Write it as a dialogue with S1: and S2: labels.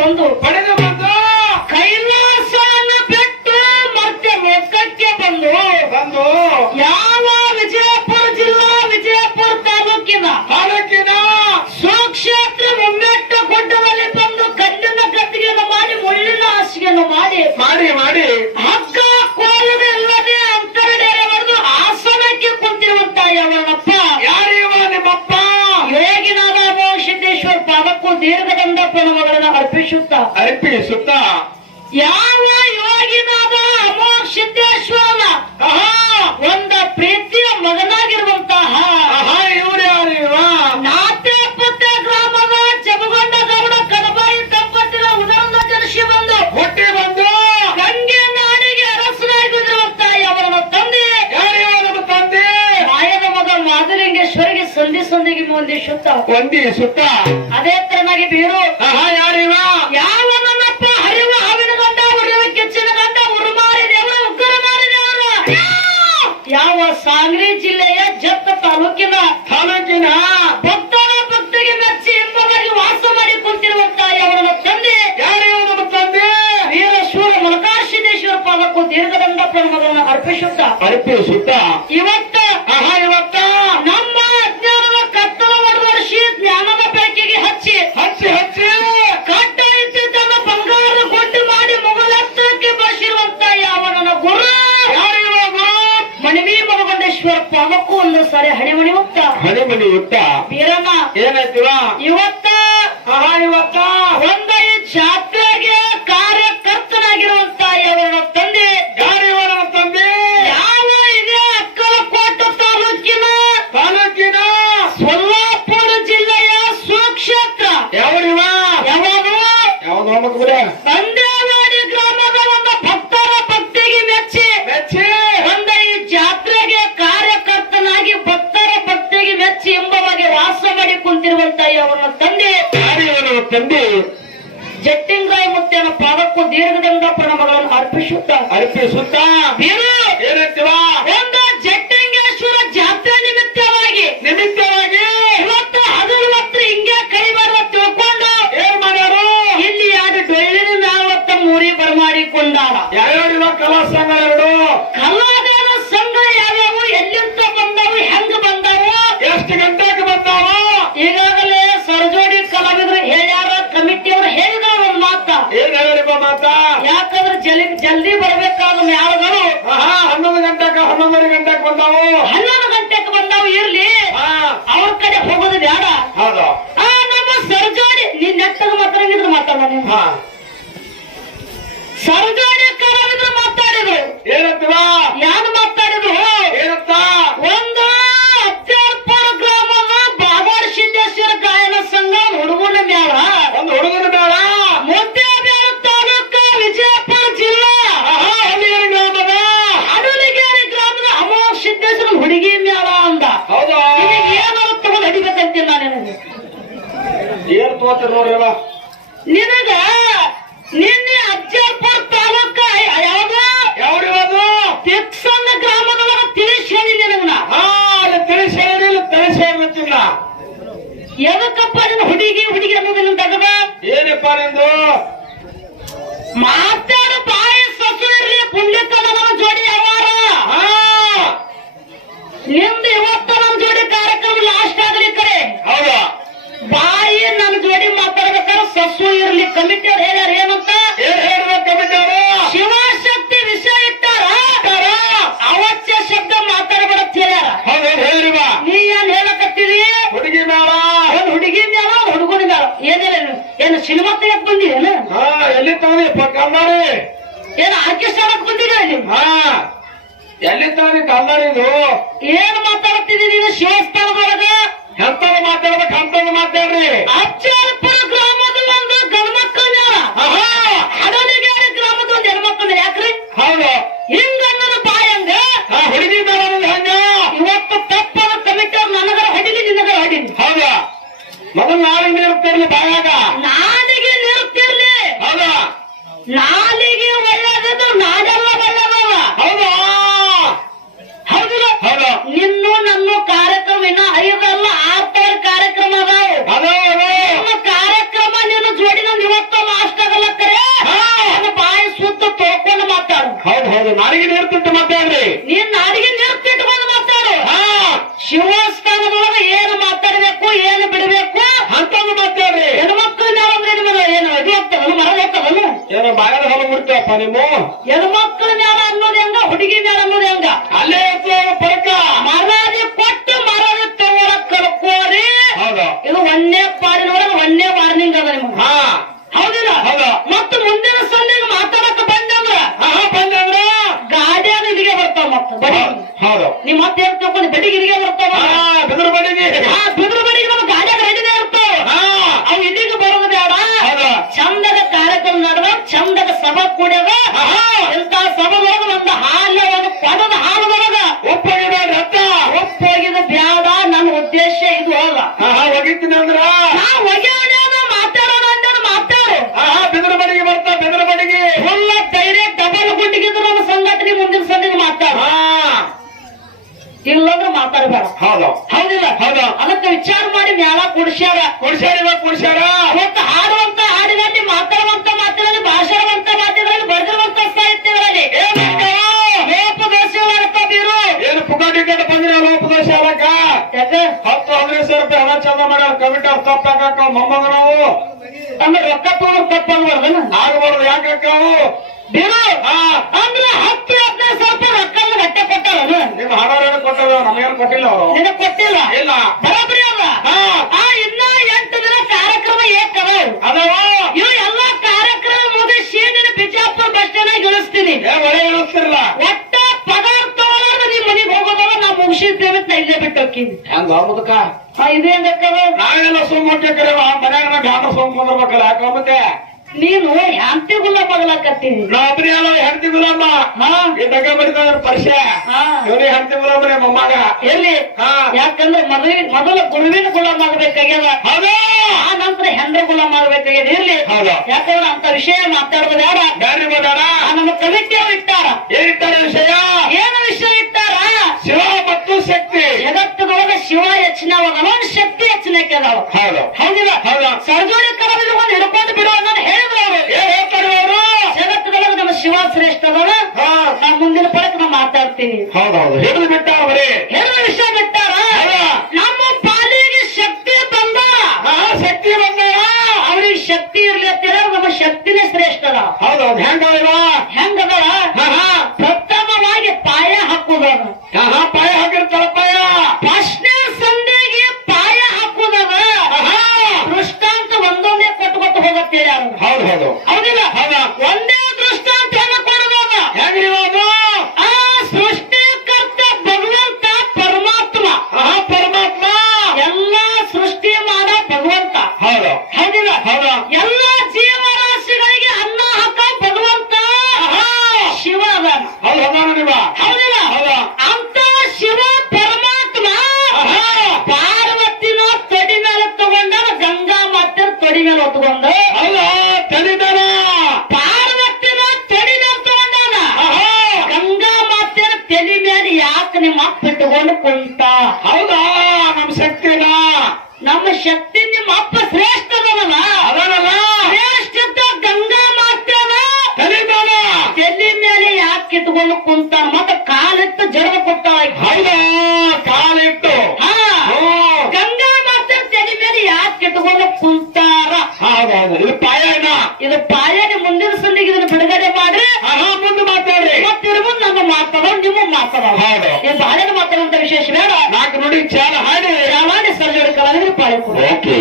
S1: ಬಂದು
S2: ಪಡೆದ
S1: ಯಾವ ಯೋಗಿನಾದ ಅಮೋಘ
S2: ಸಿದ್ದೇಶ್ವರ
S1: ಒಂದ ಪ್ರೀತಿಯ ಮಗನಾಗಿರುವಂತಹ
S2: ಇವ್ರು ಯಾರು
S1: ನಾತೆ ಪತ್ತೆ ಗ್ರಾಮದ ಜಮಗೊಂಡ ಗೌಡ ಕಡಬಾಯಿ ದಂಪತಿಗಳ ಉಡಂಗ ಜನಿಸಿ ಬಂದು
S2: ಹೊಟ್ಟೆ ಬಂದು?
S1: ಗಂಗೆ ನಾಡಿಗೆ ಅರಸನಾಗಿರುವಂತಹ ಅವರ ತಂದೆ?
S2: ಯಾರು ನಮ್ಮ ತಂದೆ?
S1: ಮಾಯದ ಮಗ ಮಾಧುಲಿಂಗೇಶ್ವರಿಗೆ ಸಂಧಿ ಸಂಧಿಗೆ ಒಂದಿ ಸುತ್ತ
S2: ಒಂದಿ ಸುತ್ತ
S1: ಅದೇ ತರನಾಗಿ ಬೀರು.
S2: ಯಾರಿವ
S1: ಯಾರು ತಾಲೂಕಿನ
S2: ತಾಲೂಕಿನ
S1: ಭಕ್ತರ ಭಕ್ತಿಗೆ ಮೆಚ್ಚಿ ಎಂಬವರಿಗೆ ವಾಸ ಮಾಡಿ ಕುಂತಿರುವ ತಾಯಿ ಅವರ ತಂದೆ.
S2: ಯಾರೇ ನಮ್ಮ ತಂದೆ?
S1: ವೀರಶೂರ ಮಲಕಾಶಿದೇಶ್ವರ ಪಾಲಕ್ಕೂ ದೀರ್ಘದಂಡ ಪ್ರಮದನ್ನು ಅರ್ಪಿಸುತ್ತ. ಅರ್ಪಿಸುತ್ತ. ಇವತ್ತು ಜಲ್ದಿ ಬರ್ಬೇಕಾದ ಮ್ಯಾಳಗಳು
S2: ಹನ್ನೊಂದು ಗಂಟೆಕ ಹನ್ನೊಂದುವರೆ ಗಂಟೆಗೆ ಬಂದಾವು.
S1: ಹನ್ನೊಂದು ಗಂಟೆಗೆ ಬಂದಾವು ಇರ್ಲಿ. ಅವ್ರ ಕಡೆ ಹೋಗೋದು ಬೇಡ. ಹೋತ
S2: ನೋಡ್ರವ
S1: ನಿನಗ ಏನಿಲ್ಲ ಏನು ಸಿನಿಮಾ ತೆಗೆಯಕ್ ಬಂದಿದ್ದೇನು?
S2: ಹಾ ಎಲ್ಲಿ ತಗೊಂಡಿಪ್ಪ ಕಲ್ದಾಡಿ
S1: ಏನು ಆರ್ಕೆಸ್ಟ್ ಆಡಕ್ ಬಂದಿದ್ದೆ
S2: ಹಾ ಎಲ್ಲಿ ತಗೊಂಡಿ ಕಲ್ದಾಡಿ ಇದು?
S1: ಏನ್ ಮಾತಾಡ್ತಿದ್ದೀರಿ ನೀವು ಶಿವಸ್ಥಾನದೊಳಗ
S2: ಎಂತ ಮಾತಾಡಬೇಕು?
S1: ಅಂತ ಮಾತಾಡ
S2: ಹೌದು ನಾರಿಗೆ ನೀರು ತಿಂತ ಮಾತಾಡ್ರಿ ಮಾಡ್ಯಾರ ಕಮಿಟಿ ಮೊಮ್ಮಗನವು
S1: ಅಂದ್ರೆ ರೊಕ್ಕ ತಗೊಂಡು ತಪ್ಪಲ್ಬಾರ್ದನ
S2: ಆಗಬಾರ್ದು ಯಾಕಾವು
S1: ಅಂದ್ರೆ ಹತ್ತು ಹದಿನೈದು ಸಾವಿರ ರೂಪಾಯಿ ರೊಕ್ಕ ರೊಕ್ಕ ಕೊಟ್ಟಾರ
S2: ನಿಮ್ ಹಾಡಾರೇನು ಕೊಟ್ಟದ ನಮಗೇನು ಕೊಟ್ಟಿಲ್ಲ ಅವರು.
S1: ನಿನಗೆ ಕೊಟ್ಟಿಲ್ಲ?
S2: ಇಲ್ಲ.
S1: ಬರೋಬ್ಬರಿ ಅಲ್ಲ?
S2: ಹಾ.
S1: ಆ ಇನ್ನ ಎಂಟು ದಿನ ಕಾರ್ಯಕ್ರಮ ಏಕದ
S2: ಅದಾವ?
S1: ಇವು ಎಲ್ಲಾ ಕಾರ್ಯಕ್ರಮ ಮುಗಿಸಿ ನಿನ್ನ ಬಿಜಾಪುರ ಬಸ್ ಸ್ಟ್ಯಾಂಡ್ ಇಳಿಸ್ತೀನಿ.
S2: ಒಳ್ಳೆ ಇಳಿಸ್ತಿರಲ್ಲ
S1: ಒಟ್ಟ ನಾ ಇಲ್ಲೇ ಬಿಟ್ಟು ಹೋಗ್ತೀನಿ
S2: ಹೆಂಗ ಮುದಕ
S1: ಆ, ಇದೇನ್ ಲೆಕ್ಕದ?
S2: ನಾವೆಲ್ಲ ಸುಮ್ಮನೆ ಕರೆ ಮನ್ಯಾಗ ಗಾಂಡ ಸುಮ್ ಕುಂದ್ರಬೇಕಲ್ಲ ಯಾಕ ಮತ್ತೆ?
S1: ನೀನು ಹೆಂಡತಿ ಗುಲ್ಲ ಬಗಲಾಕತ್ತೀನಿ
S2: ನಾ ಒಬ್ಬನೇ ಅಲ್ಲ ಹೆಂಡತಿ ಗುಲಾಮ ಬಡಿದ್ರ ಪರಿಚಯ
S1: ಹಾ.
S2: ಇವನೇ ಹೆಂಡತಿ ಗುಲಾಮನೇ ಮೊಮ್ಮಗ.
S1: ಎಲ್ಲಿ? ಯಾಕಂದ್ರೆ ಮದುವೆ ಮೊದಲ ಗುರುವಿನ ಗುಲಾಮ್ ಆಗ್ಬೇಕಾಗ್ಯದ ಆ ನಂತರ ಹೆಂಡ್ರ ಗುಲಾಮ್ ಆಗ್ಬೇಕಾಗ್ಯದ ಇರ್ಲಿ.
S2: ಹೌದು.
S1: ಯಾಕಂದ್ರೆ ಅಂತ ವಿಷಯ ಮಾತಾಡೋದು ಯಾರ ಆ ನಮ್ಮ ಕಮಿಟಿ ಅವ್ರು ಇಟ್ಟಾರ
S2: ಏನಿಟ್ಟಾರ ವಿಷಯ?
S1: ಏನು ವಿಷಯ ಇಟ್ಟಾರ
S2: ಶಿವ ಮತ್ತು ಶಕ್ತಿ
S1: ಜಗತ್ತದೊಳಗ ಶಿವ ಹೆಚ್ಚಿನವದನ ಶಕ್ತಿ
S2: ಹೌದು.
S1: ಹೌದಿಲ್ಲ
S2: ಹೌದು.
S1: ಹಿಡ್ಕೊಂಡು ಬಿಡು ಹೇಳಿದ್ರು ಅವರು.
S2: ಏನ್ ಹೇಳ್ತಾರೆ ಅವರು
S1: ಜಗತ್ತದೊಳಗ ನಮ್ಮ ಶಿವ ಶ್ರೇಷ್ಠ ಅದನ.
S2: ಹಾ.
S1: ನಾ ಮುಂದಿನ ಪಡಕ್ ಮಾತಾಡ್ತೀನಿ.
S2: ಹೌದೌದು ಹಿಡಿದು ಬಿಟ್ಟಾರ ಬರೀ
S1: ಹೇಳುವ ವಿಷಯ ಬಿಟ್ಟಾರ?
S2: ಹೌದಾ?
S1: ನಮ್ಮ ಪಾಲಿಗೆ ಶಕ್ತಿ ಬಂದ.
S2: ಶಕ್ತಿ
S1: ಅವ್ರಿಗೆ ಶಕ್ತಿ ಇರ್ಲಿ ಅಂತ ಹೇಳಿದ್ರೆ ನಮ್ಮ ಶಕ್ತಿನೇ ಶ್ರೇಷ್ಠ
S2: ಹೌದೌದು ಹೆಂಗಲ್ಲ
S1: ಹೆಂಗದ
S2: ಹಾ ಹಾ
S1: ಪ್ರಥಮವಾಗಿ ಪಾಯ ಹಾಕುದದ
S2: ಹಾ ಹಾ ಪಾಯ ಹಾಕಿರ್ತಾರ ಪಾಯ
S1: ಪ್ರಶ್ನೆ ಸಂಧಿಗೆ ಪಾಯ ಹಾಕುದದ
S2: ಹಾ
S1: ದೃಷ್ಟಾಂತ ಒಂದೊಂದೇ ಕೊಟ್ಕೊಟ್ಟು ಹೋಗತ್ತೇಳಿ ಯಾರು
S2: ಹೌದು ಹೌದು
S1: ಹೌದಿಲ್ಲ
S2: ಹೌದಾ
S1: ಒಂದೇ ದೃಷ್ಟಾಂತ ಹೆಂಗ ಕೊಡೋದ
S2: ಹೆಂಗ್ರಿ ಅದು
S1: ಆ ಸೃಷ್ಟಿಕರ್ತ ಭಗವಂತ ಪರಮಾತ್ಮ
S2: ಹಾ ಪರಮಾತ್ಮ
S1: ಎಲ್ಲ ಸೃಷ್ಟಿ ಮಾಡ ಭಗವಂತ
S2: ಹೌದು
S1: ಹೌದಿಲ್ಲ
S2: ಹೌದಾ
S1: ಎಲ್ಲ ಜೀವರಾಶಿಗಳಿಗೆ ಅನ್ನ ಹಾಕ ಭಗವಂತ ಶಿವ ಅದಾನ
S2: ಹೌದು ಹೌದಾನ ನೀವ
S1: ಹೌದಿಲ್ಲ
S2: ಹೌದಾ
S1: ಅಂತ ಶಿವ ಪರಮಾತ್ಮ
S2: ಆಹಾ.
S1: ಪಾರ್ವತಿನ ತೊಡಿ ಮೇಲೆ ತಗೊಂಡಾನ ಗಂಗಾ ಮಾತೆ ತೊಡಿ ಮೇಲೆ ಹೊತ್ಕೊಂಡ
S2: ಹೌದಾ ತಲಿದಾನ
S1: ಪಾರ್ವತಿನ ತೊಡಿ ಮೇಲೆ ತಗೊಂಡಾನ
S2: ಆಹಾ.
S1: ಗಂಗಾ ಮಾತೆಯ ತಲೆ ಮೇಲೆ ಯಾಕೆ ನಿಮ್ಮ ಅಪ್ಪ ಇಟ್ಟುಕೊಂಡು ಕುಂತ
S2: ಹೌದಾ ನಮ್ ಶಕ್ತಿನ
S1: ನಮ್ಮ ಶಕ್ತಿ ನಿಮ್ಮ ಅಪ್ಪ ಶ್ರೇಷ್ಠದವಲ್ಲ
S2: ಅದಾನಲ್ಲ
S1: ಶ್ರೇಷ್ಠ ಗಂಗಾ ಮಾತೆನ
S2: ಕಲಿತಾನ
S1: ತಲೆ ಮೇಲೆ ಯಾಕೆ ಕಿತ್ಕೊಂಡು ಕುಂತ ಮತ್ತೆ ಕಾಲಿಟ್ಟು ಜಡ ಕೊಡ್ತಾವ
S2: ಹೌದಾ? ಕಾಲಿಟ್ಟು.
S1: ಗಂಗಾ ಮಾತೆ ತಲೆ ಮೇಲೆ ಯಾಕೆ ಕಿತ್ಕೊಂಡು ಕುಂತಾರ?
S2: ಹೌದೌದು. ಇದು ಪಾಯ
S1: ಇದು ಪಾಯನ
S2: ಹೌದು.
S1: ಇದು ಬಾಳೆನ ಮಾತಾಡುವಂತ ವಿಶೇಷ ಬೇಡ
S2: ನಾಲ್ಕು ನೋಡಿ ಚಾಲ ಹಾಡಿ.
S1: ಯಾವಾಗ ಸರ್ಜರಿ ಕಲಾವಿದರು ಪಾಳೆ
S2: ಓಕೆ.